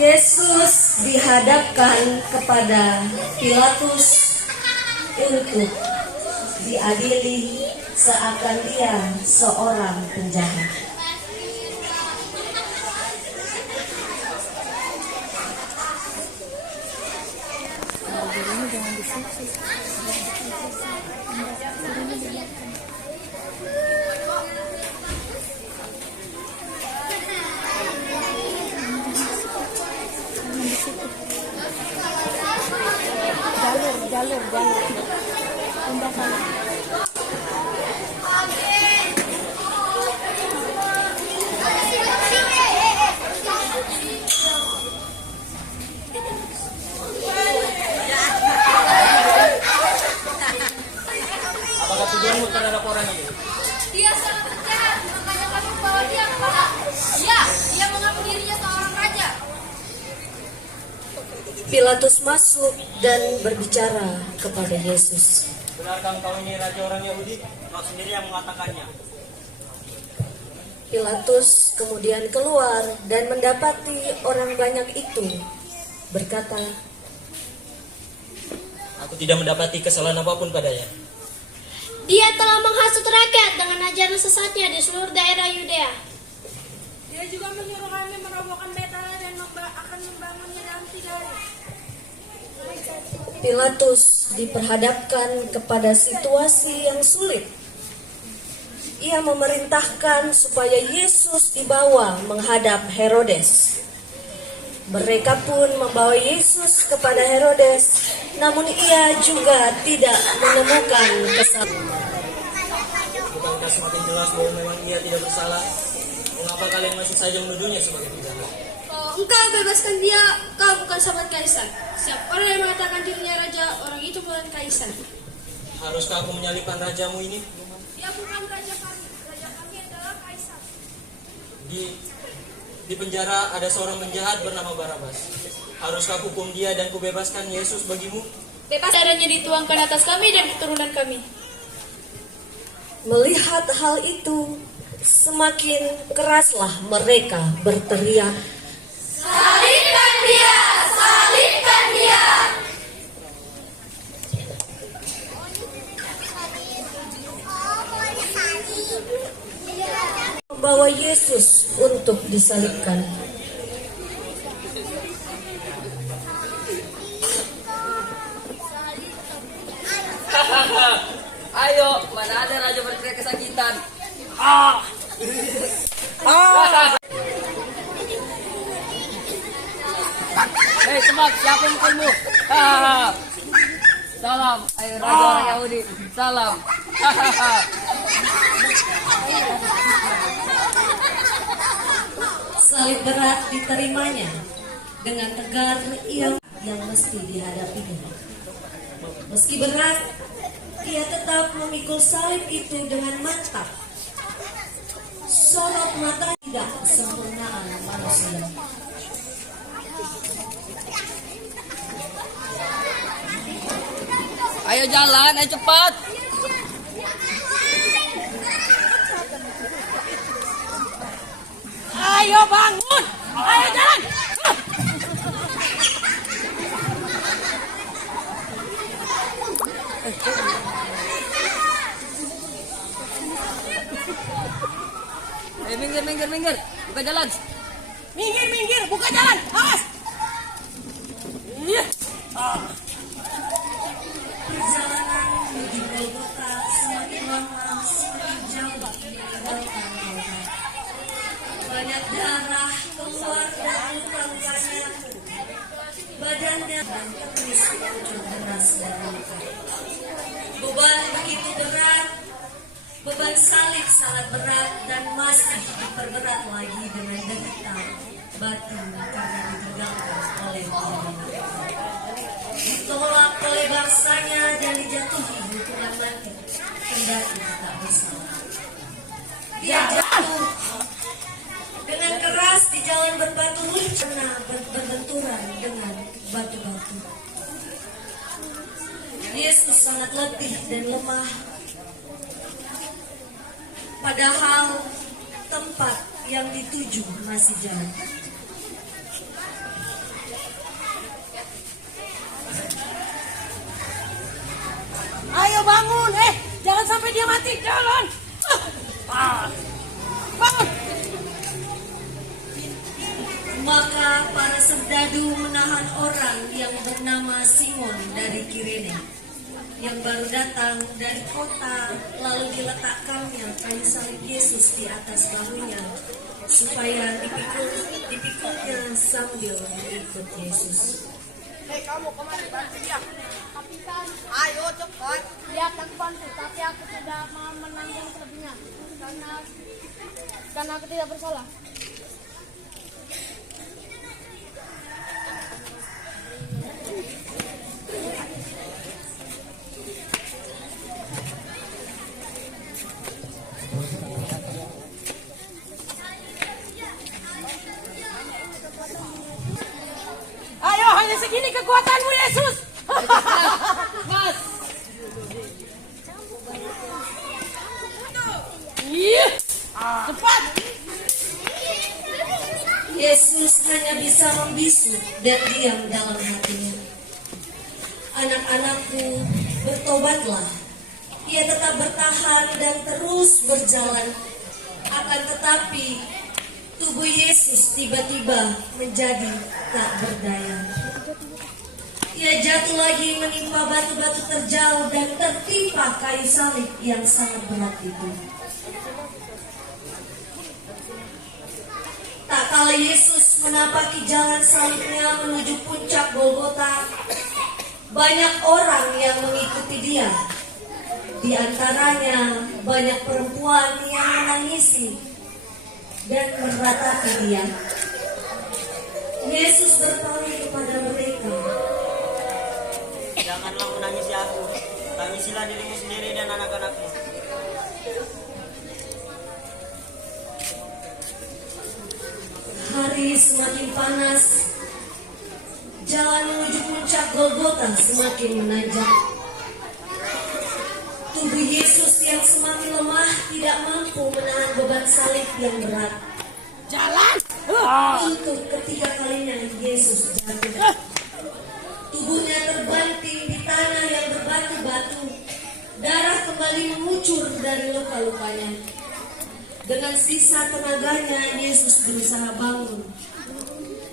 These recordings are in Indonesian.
Yesus dihadapkan kepada Pilatus untuk diadili seakan dia seorang penjahat. Jalur pindah sana. Apakah tujuanmu terhadap orang ini? Dia sangat jahat, makanya kami membawa dia kepada dia mengaku dirinya seorang raja. Pilatus masuk dan berbicara kepada Yesus. Benarkah engkau ini raja orang Yahudi? Kau sendiri yang mengatakannya. Pilatus kemudian keluar dan mendapati orang banyak itu, berkata, Aku tidak mendapati kesalahan apapun padanya. Dia telah menghasut rakyat dengan ajaran sesatnya di seluruh daerah Yudea. Dia juga menyuruh kami merobohkan Betala dan akan membangunnya dalam 3 hari. Pilatus diperhadapkan kepada situasi yang sulit. Ia memerintahkan supaya Yesus dibawa menghadap Herodes. Mereka pun membawa Yesus kepada Herodes, namun ia juga tidak menemukan kesalahan. Bukankah semakin jelas bahwa memang ia tidak bersalah? Mengapa kalian masih saja menuduhnya sebagai penjahat? Engkau bebaskan dia, kau bukan sahabat kaisar. Siapa orang yang mengatakan dirinya raja, orang itu bukan kaisar. Haruskah aku menyalibkan rajamu ini? Dia bukan raja kami adalah kaisar. Di penjara ada seorang penjahat bernama Barabas. Haruskah hukum dia dan kubebaskan Yesus bagimu? Bebas darahnya dituangkan atas kami dan keturunan kami. Melihat hal itu, semakin keraslah mereka berteriak, Salibkan dia! Salibkan dia! membawa Yesus untuk disalibkan. Ayo, mana ada raja berteriak kesakitan? Hei tebak, siapa yang mukulmu? Salam, ayo raja orang Yahudi. Salam. Salib berat diterimanya. Dengan tegar ia yang mesti dihadapinya. Meski berat, ia tetap memikul salib itu dengan mantap. Sorot mata tidak kesempurnaan manusia. Ayo jalan, ayo cepat. Ayo bangun, ayo jalan. Minggir, buka jalan. Minggir, buka jalan. Awas. Iya. Perjalanan menuju Golgota semakin lama semakin jauh meninggalkan Golgota. Banyak darah keluar dari luka-lukanya. Badannya dan terus muncul deras dari luka. Beban begitu berat. Beban salib sangat berat dan masih diperberat lagi dengan derita batu karena ditegangkan oleh pemerintah. Ditolak oleh bangsanya dan dijatuhi hukuman mati, kendati tak bersalah. Dia jatuh dengan keras di jalan berbatu karena berbenturan dengan batu-batu. Yesus sangat letih dan lemah. Padahal tempat yang dituju masih jauh. bangun, jangan sampai dia mati, jalan. Bangun. Maka para serdadu menahan orang yang bernama Simon dari Kirene, yang baru datang dari kota, lalu diletakkannya kayu salib Yesus di atas bahunya, supaya dipikulnya sambil mengikut Yesus. Hei kamu, kemari bantu dia. Kapitan, Ayo cepat. lihat aku bantu, tapi aku tidak mau menanggung selebihnya karena aku tidak bersalah. Ayo, hanya segini kekuatanmu, Yesus. Mas, Iya. Cepat. Yesus hanya bisa membisu dan diam dalam hatinya. Anak-anakku, bertobatlah. Ia tetap bertahan dan terus berjalan. Akan tetapi, tubuh Yesus tiba-tiba menjadi tak berdaya. Ia jatuh lagi menimpa batu-batu terjal dan tertimpa kayu salib yang sangat berat itu. Tak kala Yesus menapaki jalan salibnya menuju puncak Golgota, banyak orang yang mengikuti dia. Di antaranya banyak perempuan yang menangisi dan meratapi dia. Yesus berpaling kepada mereka. Janganlah menangisi aku, tangisilah dirimu sendiri dan anak-anakmu. Hari semakin panas, jalan menuju puncak Golgota semakin menanjak. Tubuh Yesus yang semakin lemah tidak mampu menahan beban salib yang berat. Jalan. Untuk ketiga kalinya Yesus jatuh. Tubuhnya terbanting di tanah yang berbatu-batu. Darah kembali mengucur dari luka-lukanya. Dengan sisa tenaganya, Yesus berusaha bangun.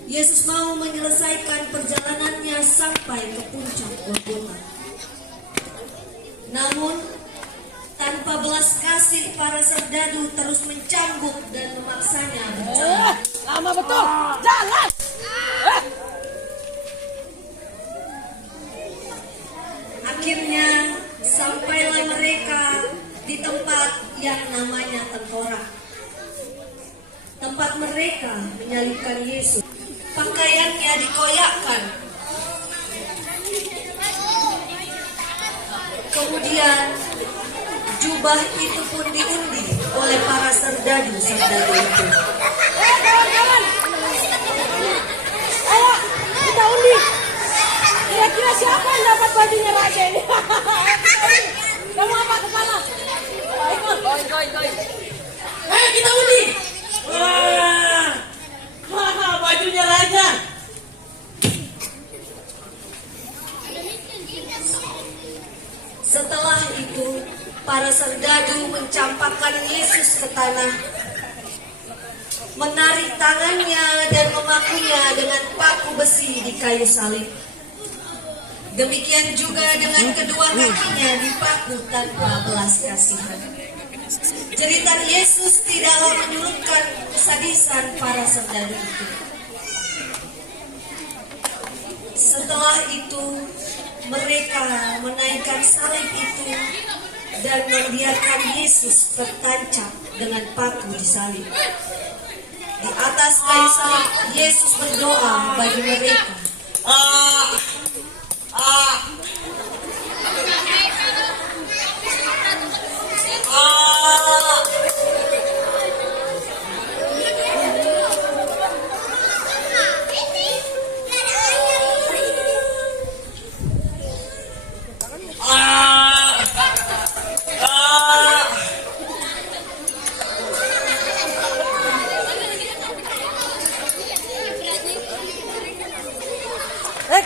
Yesus mau menyelesaikan perjalanannya sampai ke puncak Golgota. Namun, tanpa belas kasih, para serdadu terus mencambuk dan memaksanya berjalan. Lama betul. Jalan. Akhirnya, sampailah mereka di tempat yang namanya tengkorak. Tempat mereka menyalibkan Yesus. Pakaiannya dikoyakkan. Kemudian jubah itu pun diundi oleh para serdadu-serdadu itu. Kawan-kawan. Ayo, kita undi. Kira-kira siapa yang dapat bajunya raja ini? Kamu apa kepala? Ikut. Koin. Ayo kita undi. Wah, bajunya raja. Setelah itu, para serdadu mencampakkan Yesus ke tanah, menarik tangannya dan memakunya dengan paku besi di kayu salib. Demikian juga dengan kedua kakinya dipaku tanpa belas kasihan. Jeritan Yesus tidaklah menyurutkan kesadisan para serdadu itu. Setelah itu, mereka menaikkan salib itu dan membiarkan Yesus tertancap dengan paku di salib. Di atas kayu salib, Yesus berdoa bagi mereka.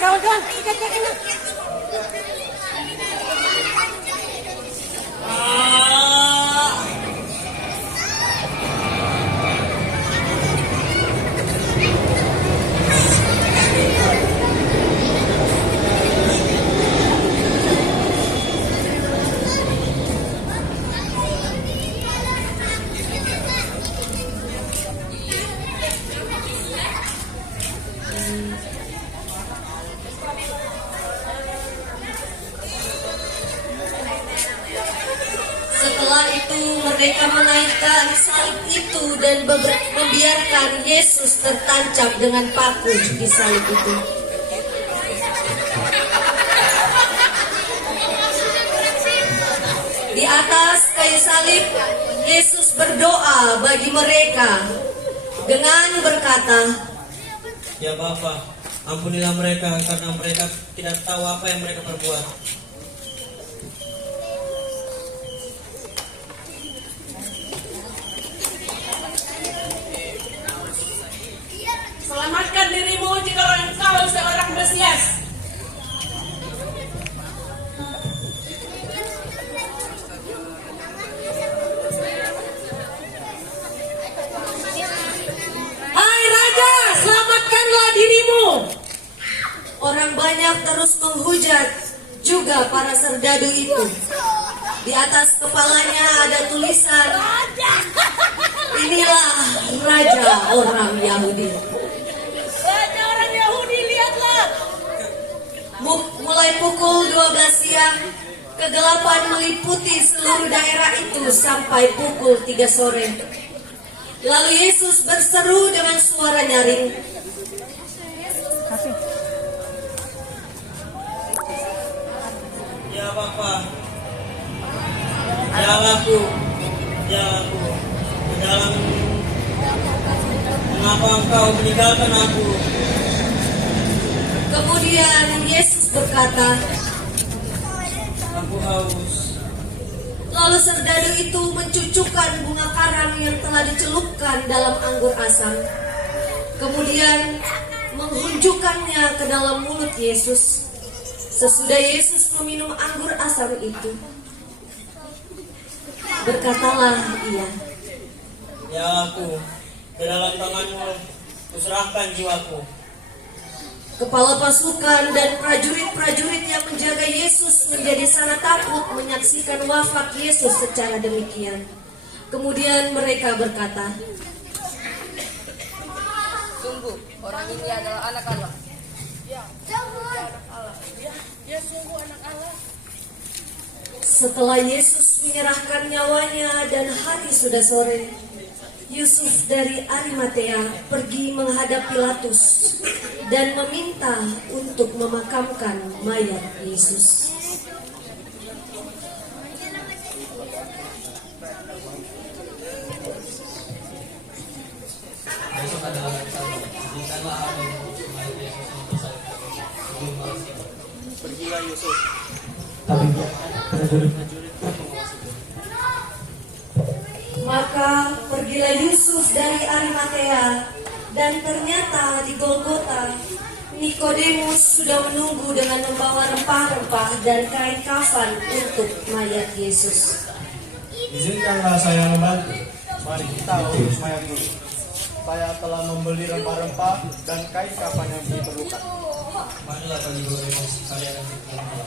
Kawan-kawan, ikat kakinya. menaikkan salib itu dan membiarkan Yesus tertancap dengan paku di salib itu. Di atas kayu salib, Yesus berdoa bagi mereka dengan berkata, Ya Bapa, ampunilah mereka karena mereka tidak tahu apa yang mereka perbuat. Selamatkan dirimu jika engkau seorang Mesias. Hai Raja, selamatkanlah dirimu. orang banyak terus menghujat juga para serdadu itu. Di atas kepalanya ada tulisan, inilah Raja orang Yahudi. Raja orang Yahudi, lihatlah. Mulai pukul 12 siang, kegelapan meliputi seluruh daerah itu sampai pukul 3 sore. Lalu Yesus berseru dengan suara nyaring, Ya Bapa, janganku, ke dalam mengapa engkau meninggalkan aku? Kemudian Yesus berkata, Aku haus. lalu serdadu itu mencucukkan bunga karang yang telah dicelupkan dalam anggur asam. Kemudian menghunjukkannya ke dalam mulut Yesus. Sesudah Yesus meminum anggur asam itu, berkatalah ia, Ya aku, ke dalam tanganmu kuserahkan jiwaku. Kepala pasukan dan prajurit-prajurit yang menjaga Yesus menjadi sangat takut menyaksikan wafat Yesus secara demikian. Kemudian mereka berkata, Sungguh, orang ini adalah anak Allah. Dia sungguh anak Allah. setelah Yesus menyerahkan nyawanya dan hari sudah sore, Yusuf dari Arimatea pergi menghadap Pilatus dan meminta untuk memakamkan mayat Yesus. Pergilah Yusuf. Maka pergilah Yusuf dari Arimatea, dan ternyata di Golgota Nikodemus sudah menunggu dengan membawa rempah-rempah dan kain kafan untuk mayat Yesus. Izinkanlah saya membantu. Mari kita urus mayat dulu. Saya telah membeli rempah-rempah dan kain kafan yang diperlukan. Marilah bagi Nikodemus, saya akan bertanya.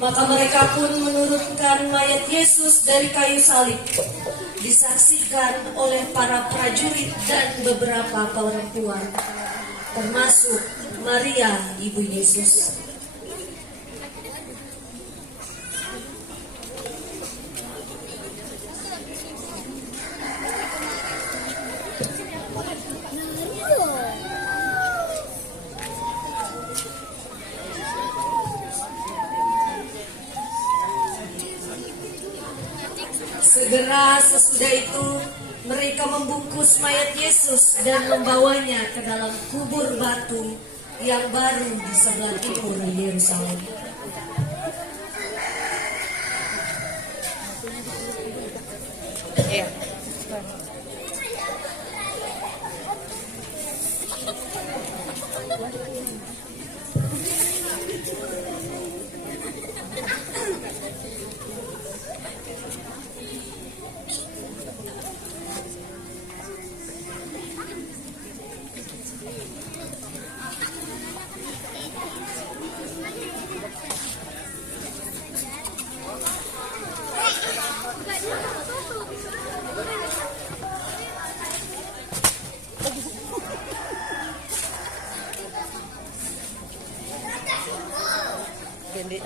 Maka mereka pun menurunkan mayat Yesus dari kayu salib, disaksikan oleh para prajurit dan beberapa perempuan, termasuk Maria, ibu Yesus. Segera sesudah itu mereka membungkus mayat Yesus dan membawanya ke dalam kubur batu yang baru di sebelah timur Yerusalem.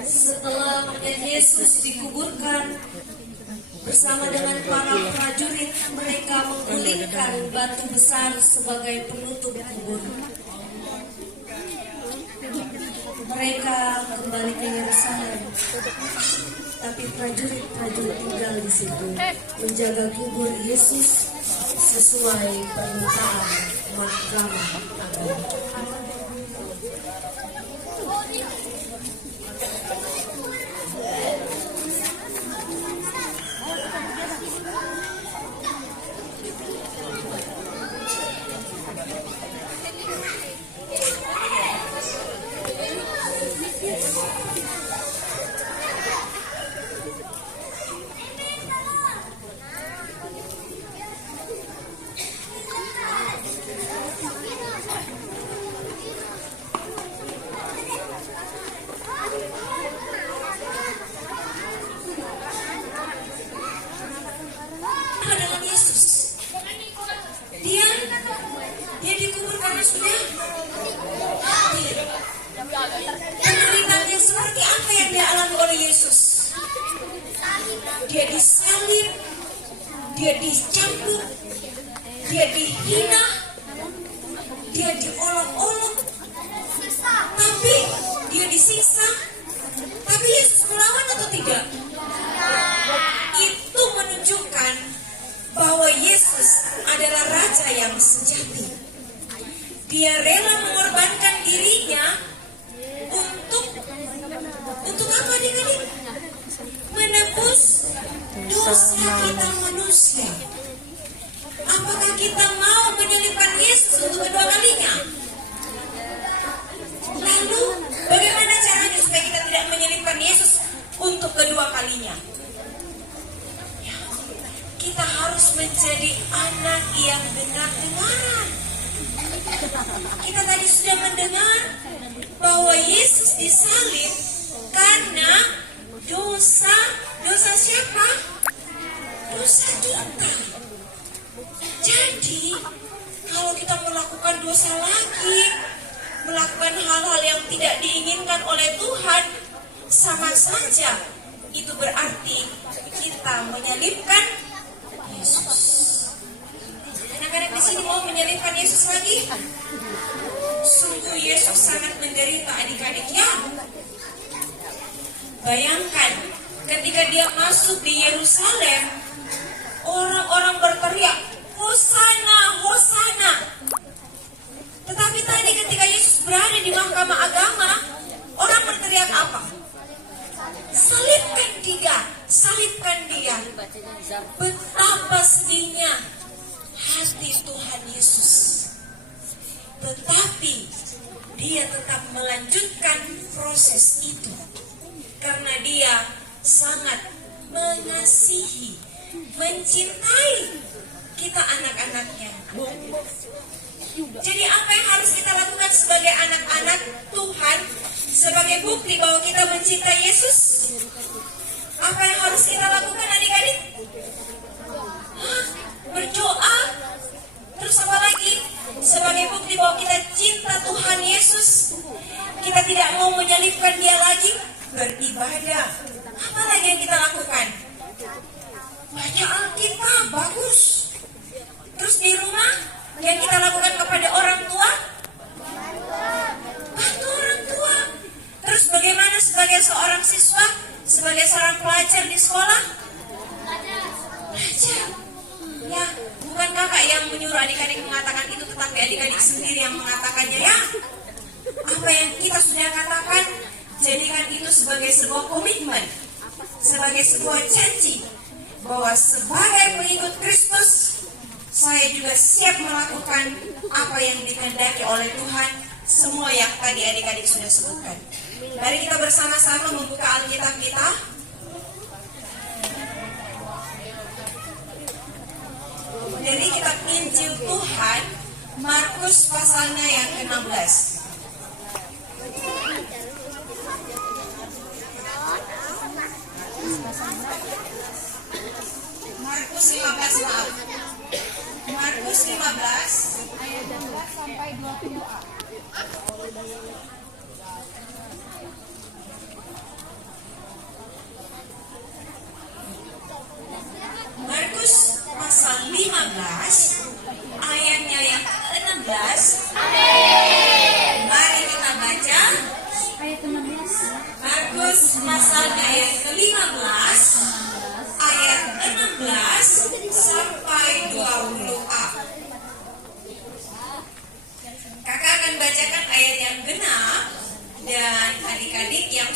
Setelah mayat Yesus dikuburkan bersama dengan para prajurit mereka menggulingkan batu besar sebagai penutup kubur. Mereka kembali ke Yerusalem, tapi prajurit tinggal di situ menjaga kubur Yesus sesuai permintaan Mahkamah Agung. Dengan Yesus, dia dikubur karena sudah mati. Penderitaannya seperti apa yang dia alami oleh Yesus? Dia disalib, dia dicambuk, dia dihina, dia diolok-olok, tapi dia disiksa. Tapi Yesus melawan atau tidak? Itu menunjukkan bahwa Yesus adalah Raja yang sejati. Dia rela mengorbankan dirinya untuk apa adik-adik? Menebus dosa kita manusia. Apakah kita mau menyelipkan Yesus untuk kedua kalinya? Lalu bagaimana caranya supaya kita tidak menyelipkan Yesus untuk kedua kalinya? Kita harus menjadi anak yang dengar-dengaran. Kita tadi sudah mendengar bahwa Yesus disalib karena dosa siapa? Dosa kita. Jadi kalau kita melakukan dosa lagi, melakukan hal-hal yang tidak diinginkan oleh Tuhan, sama saja itu berarti kita menyalibkan Yesus. Anak-anak di sini mau menyalibkan Yesus lagi? Sungguh Yesus sangat menderita adik-adik ya. Bayangkan ketika dia masuk di Yerusalem, orang-orang berteriak, Hosana, Hosana. Tetapi tadi ketika Yesus berada di Mahkamah Agama, orang berteriak apa? Salibkan dia, salibkan dia. Betapa sedihnya hati Tuhan Yesus. Tetapi dia tetap melanjutkan proses itu karena dia sangat mengasihi, mencintai kita anak-anaknya. Jadi apa yang harus kita lakukan sebagai anak-anak Tuhan sebagai bukti bahwa kita mencintai Yesus? Apa yang harus kita lakukan adik-adik? Berdoa. Terus apa lagi? Sebagai bukti bahwa kita cinta Tuhan Yesus, kita tidak mau menyalibkan dia lagi, beribadah. Apa lagi yang kita lakukan? Baca Alkitab, bagus. Terus di rumah, yang kita lakukan kepada orang tua? Bantu orang tua. Terus bagaimana sebagai seorang siswa, sebagai seorang pelajar di sekolah? Belajar. Ya, bukan kakak yang menyuruh adik-adik mengatakan itu, tetapi adik-adik sendiri yang mengatakannya ya. Apa yang kita sudah katakan, jadikan itu sebagai sebuah komitmen, sebagai sebuah janji, bahwa sebagai pengikut Kristus, saya juga siap melakukan apa yang dikehendaki oleh Tuhan, semua yang tadi adik-adik sudah sebutkan. Mari kita bersama-sama membuka Alkitab kita. Dari kitab Injil Tuhan, Markus pasalnya yang ke-16. Markus 15, maaf. Markus 15 ayat 12 sampai 20a.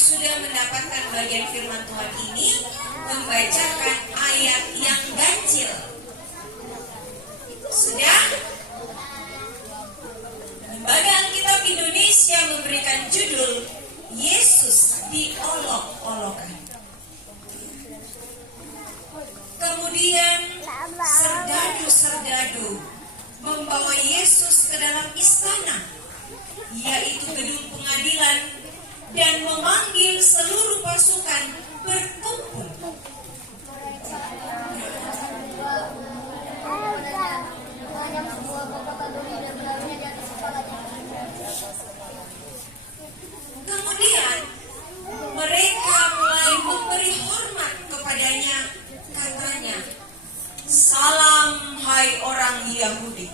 sudah mendapatkan bagian firman Tuhan ini membacakan ayat yang ganjil? Sudah? Lembaga Alkitab Indonesia memberikan judul Yesus diolok-olokkan. Kemudian serdadu-serdadu membawa Yesus ke dalam istana, yaitu gedung pengadilan, dan memanggil seluruh pasukan berkumpul. Kemudian mereka mulai memberi hormat kepadanya, katanya, "Salam hai orang Yahudi."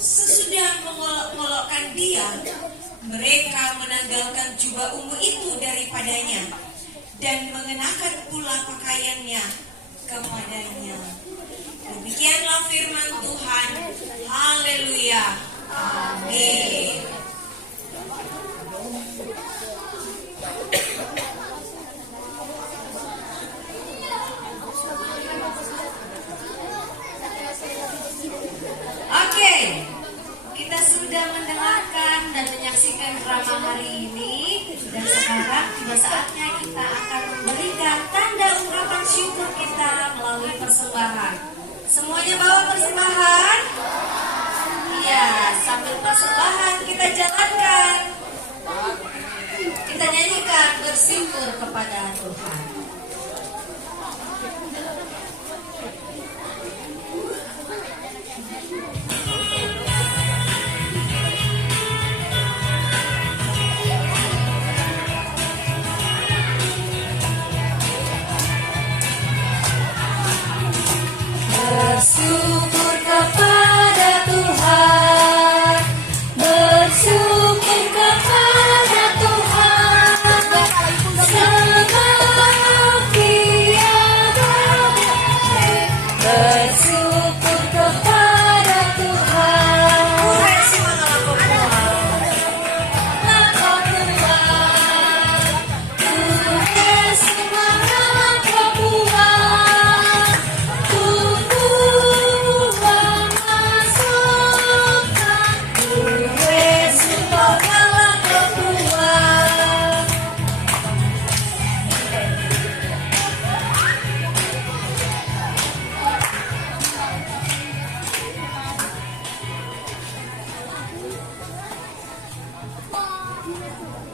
Sesudah mengolok-olokkan dia, mereka menanggalkan jubah ungu itu daripadanya dan mengenakan pula pakaiannya kepadanya. Demikianlah firman Tuhan. Haleluya. Amin. Oke, kita sudah mendengarkan dan menyaksikan drama hari ini, dan sekarang tiba saatnya kita akan memberikan tanda ungkapan syukur kita melalui persembahan. Semuanya bawa persembahan? Iya, sambil persembahan kita jalankan. Kita nyanyikan bersyukur kepada Tuhan. Bersyukur kepada Tuhan, bersyukur kepada Tuhan, sebab Dia baik. Bersyukur kepada Tuhan,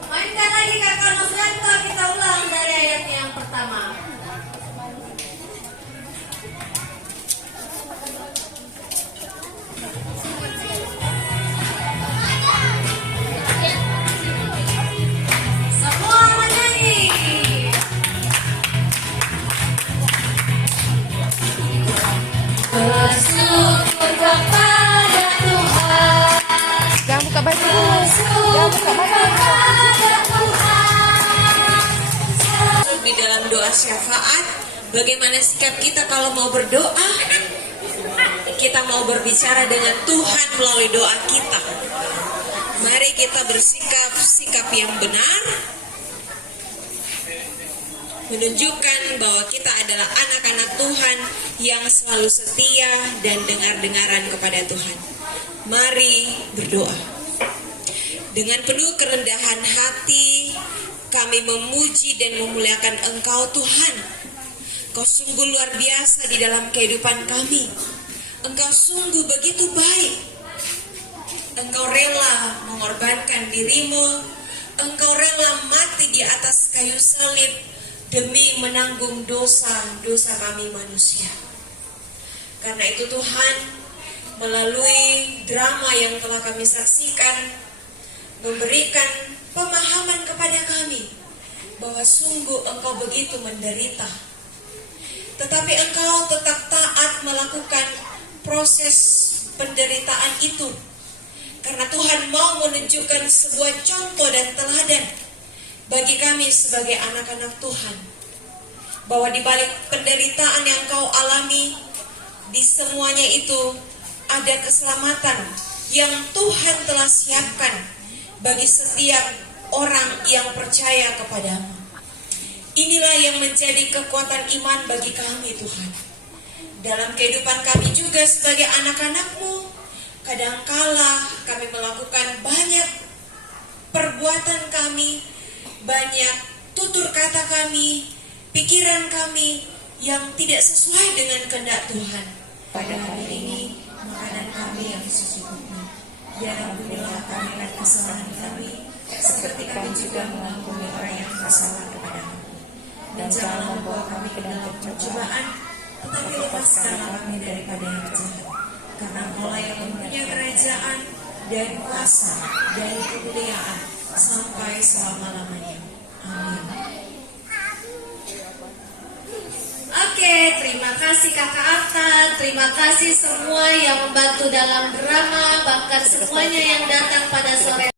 mainkan lagi kakak Novanto, kita ulang dari ayat yang pertama. Semua menyanyi. Bersyukur kepada Tuhan. Jangan buka baju dulu. Jangan buka baju. Di dalam doa syafaat, bagaimana sikap kita kalau mau berdoa? Kita mau berbicara dengan Tuhan melalui doa kita. Mari kita bersikap sikap yang benar, menunjukkan bahwa kita adalah anak-anak Tuhan yang selalu setia dan dengar-dengaran kepada Tuhan. Mari berdoa. Dengan penuh kerendahan hati, kami memuji dan memuliakan Engkau Tuhan. Kau sungguh luar biasa di dalam kehidupan kami. Engkau sungguh begitu baik. Engkau rela mengorbankan dirimu. Engkau rela mati di atas kayu salib demi menanggung dosa-dosa kami manusia. Karena itu Tuhan, melalui drama yang telah kami saksikan, memberikan pemahaman kepada kami bahwa sungguh Engkau begitu menderita. Tetapi Engkau tetap taat melakukan proses penderitaan itu. Karena Tuhan mau menunjukkan sebuah contoh dan teladan bagi kami sebagai anak-anak Tuhan. Bahwa di balik penderitaan yang Kau alami, di semuanya itu ada keselamatan yang Tuhan telah siapkan bagi setiap orang yang percaya kepadamu. Inilah yang menjadi kekuatan iman bagi kami, Tuhan. Dalam kehidupan kami juga sebagai anak-anak-Mu, kadangkala kami melakukan banyak perbuatan kami, banyak tutur kata kami, pikiran kami yang tidak sesuai dengan kehendak Tuhan. Pada hari ini, makanan kami yang secukupnya. Jangan ampunilah kami akan kesalahan kami, seperti kami juga mengampuni orang yang bersalah kepada kami. Dan janganlah membawa kami ke dalam pencobaan, tetapi lepaskanlah kami daripada yang jahat. Karena Engkaulah yang mempunyai kerajaan dan kuasa dan kemuliaan sampai selama-lamanya. Amin. Oke, terima kasih Kakak Arta, terima kasih semua yang membantu dalam drama, bahkan semuanya yang datang pada sore